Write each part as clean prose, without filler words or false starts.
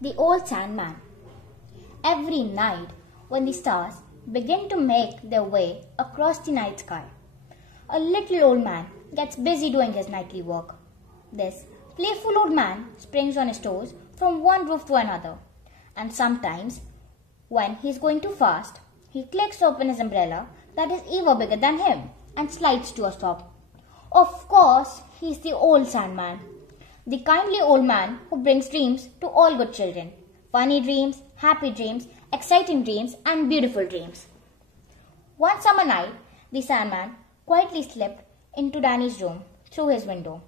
The Old Sandman. Every night, when the stars begin to make their way across the night sky, a little old man gets busy doing his nightly work. This playful old man springs on his toes from one roof to another, and sometimes, when he's going too fast, he clicks open his umbrella that is even bigger than him and slides to a stop. Of course, he's the Old Sandman, the kindly old man who brings dreams to all good children. Funny dreams, happy dreams, exciting dreams, and beautiful dreams. One summer night, the Sandman quietly slipped into Danny's room through his window.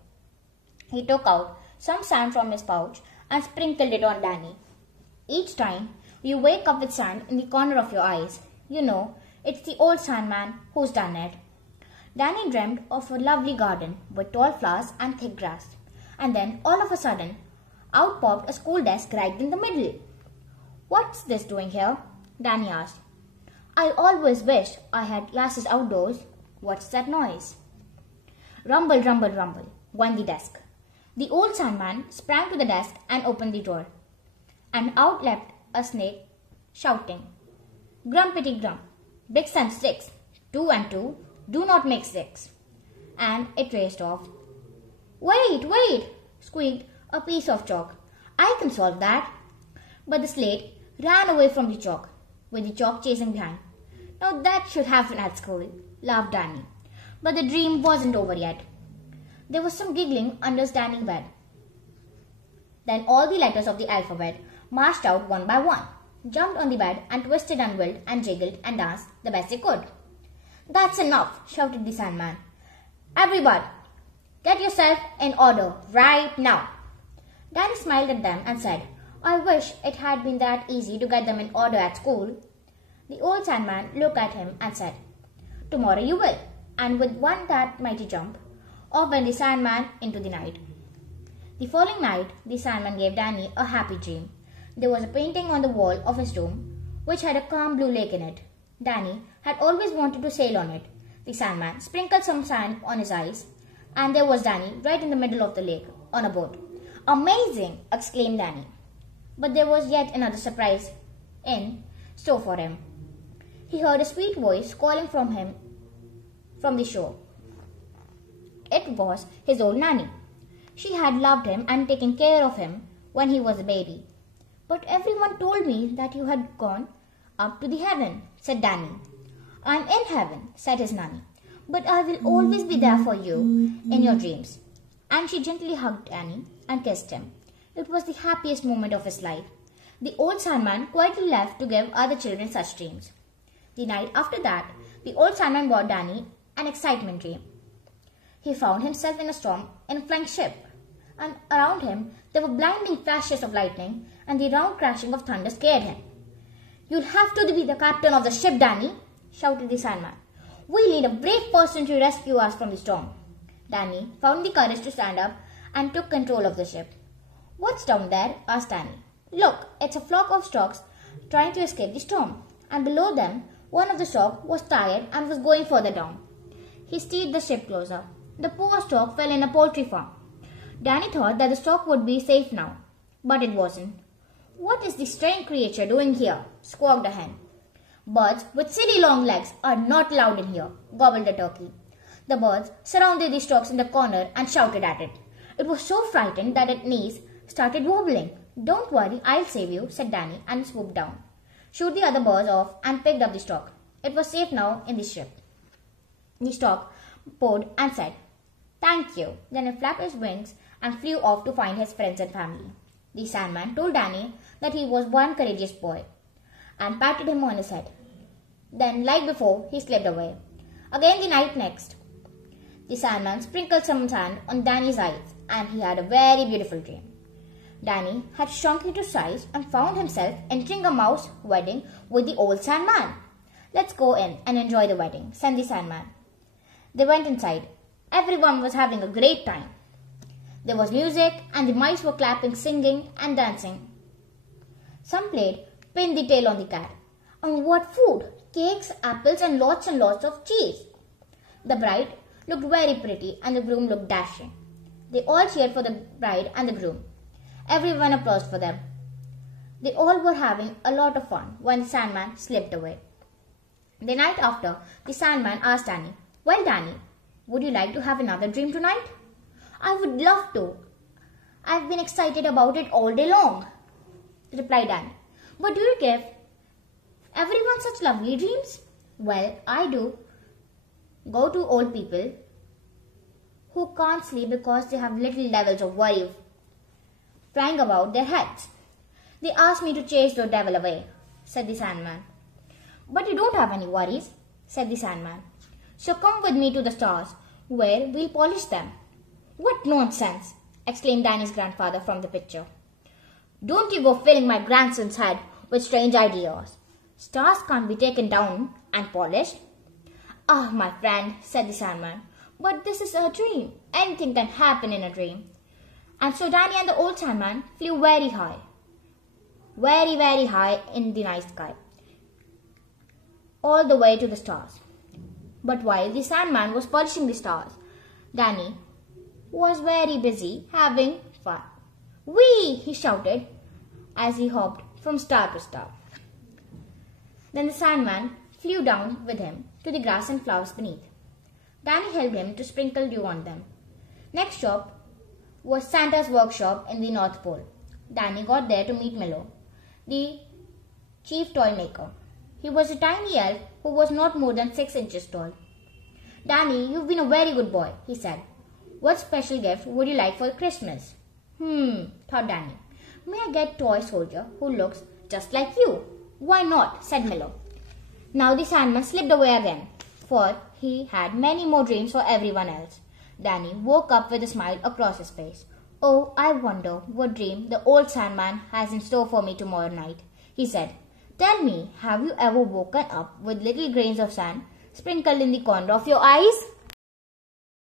He took out some sand from his pouch and sprinkled it on Danny. Each time you wake up with sand in the corner of your eyes, you know it's the Old Sandman who's done it. Danny dreamed of a lovely garden with tall flowers and thick grass. And then, all of a sudden, out popped a school desk right in the middle. "What's this doing here?" Danny asked. "I always wished I had glasses outdoors. What's that noise?" Rumble, rumble, rumble, went the desk. The Old Sandman sprang to the desk and opened the door. And out leapt a snake, shouting, "Grumpity grump, bricks and sticks, 2 and 2 do not make 6. And it raced off. "Wait, wait," squeaked a piece of chalk. "I can solve that." But the slate ran away from the chalk, with the chalk chasing behind. "Now that should happen at school," laughed Danny. But the dream wasn't over yet. There was some giggling under Danny's bed. Then all the letters of the alphabet marched out one by one, jumped on the bed and twisted and whirled and jiggled and danced the best they could. "That's enough," shouted the Sandman. "Everybody, get yourself in order right now." Danny smiled at them and said, "I wish it had been that easy to get them in order at school." The Old Sandman looked at him and said, "Tomorrow you will." And with one that mighty jump, off went the Sandman into the night. The following night, the Sandman gave Danny a happy dream. There was a painting on the wall of his room, which had a calm blue lake in it. Danny had always wanted to sail on it. The Sandman sprinkled some sand on his eyes, and there was Danny right in the middle of the lake, on a boat. "Amazing!" exclaimed Danny. But there was yet another surprise in store for him. He heard a sweet voice calling from him from the shore. It was his old Nanny. She had loved him and taken care of him when he was a baby. "But everyone told me that you had gone up to the heaven," said Danny. "I'm in heaven," said his Nanny, "but I will always be there for you in your dreams." And she gently hugged Danny and kissed him. It was the happiest moment of his life. The Old Sandman quietly left to give other children such dreams. The night after that, the Old Sandman brought Danny an excitement dream. He found himself in a storm in a flying ship, and around him there were blinding flashes of lightning, and the round crashing of thunder scared him. "You'll have to be the captain of the ship, Danny," shouted the Sandman. "We need a brave person to rescue us from the storm." Danny found the courage to stand up and took control of the ship. "What's down there?" asked Danny. "Look, it's a flock of storks trying to escape the storm, and below them one of the storks was tired and was going further down." He steered the ship closer. The poor stork fell in a poultry farm. Danny thought that the stork would be safe now, but it wasn't. "What is this strange creature doing here?" squawked a hen. "Birds with silly long legs are not allowed in here," gobbled the turkey. The birds surrounded the storks in the corner and shouted at it. It was so frightened that its knees started wobbling. "Don't worry, I'll save you," said Danny, and swooped down, shooed the other birds off, and picked up the stork. It was safe now in the ship. The stork bowed and said, "Thank you." Then it flapped its wings and flew off to find his friends and family. The Sandman told Danny that he was one courageous boy and patted him on his head. Then, like before, he slipped away. Again the night next. The Sandman sprinkled some sand on Danny's eyes, and he had a very beautiful dream. Danny had shrunk into size and found himself entering a mouse wedding with the Old Sandman. "Let's go in and enjoy the wedding," said the Sandman. They went inside. Everyone was having a great time. There was music, and the mice were clapping, singing, and dancing. Some played Pin the Tail on the Cat. And what food! Cakes, apples, and lots of cheese. The bride looked very pretty, and the groom looked dashing. They all cheered for the bride and the groom. Everyone applauded for them. They all were having a lot of fun when the Sandman slipped away. The night after, the Sandman asked Danny, "Well, Danny, would you like to have another dream tonight?" "I would love to. I've been excited about it all day long," replied Danny. "But do you give everyone such lovely dreams?" "Well, I do go to old people who can't sleep because they have little levels of worry flying about their heads. They ask me to chase the devil away," said the Sandman. "But you don't have any worries," said the Sandman. "So come with me to the stars, where we'll polish them." "What nonsense!" exclaimed Danny's grandfather from the picture. "Don't you go filling my grandson's head with strange ideas. Stars can't be taken down and polished." "Ah, my friend," said the Sandman, "but this is a dream. Anything can happen in a dream." And so Danny and the old Sandman flew very high in the night sky, all the way to the stars. But while the Sandman was polishing the stars, Danny was very busy having fun. "Whee!" he shouted as he hopped from star to star. Then the Sandman flew down with him to the grass and flowers beneath. Danny helped him to sprinkle dew on them. Next stop was Santa's workshop in the North Pole. Danny got there to meet Milo, the chief toy maker. He was a tiny elf who was not more than 6 inches tall. "Danny, you've been a very good boy," he said. "What special gift would you like for Christmas?" Thought Danny. "May I get a toy soldier who looks just like you?" "Why not?" said Milo. Now the Sandman slipped away again, for he had many more dreams for everyone else. Danny woke up with a smile across his face. "Oh, I wonder what dream the old Sandman has in store for me tomorrow night," he said. "Tell me, have you ever woken up with little grains of sand sprinkled in the corner of your eyes?"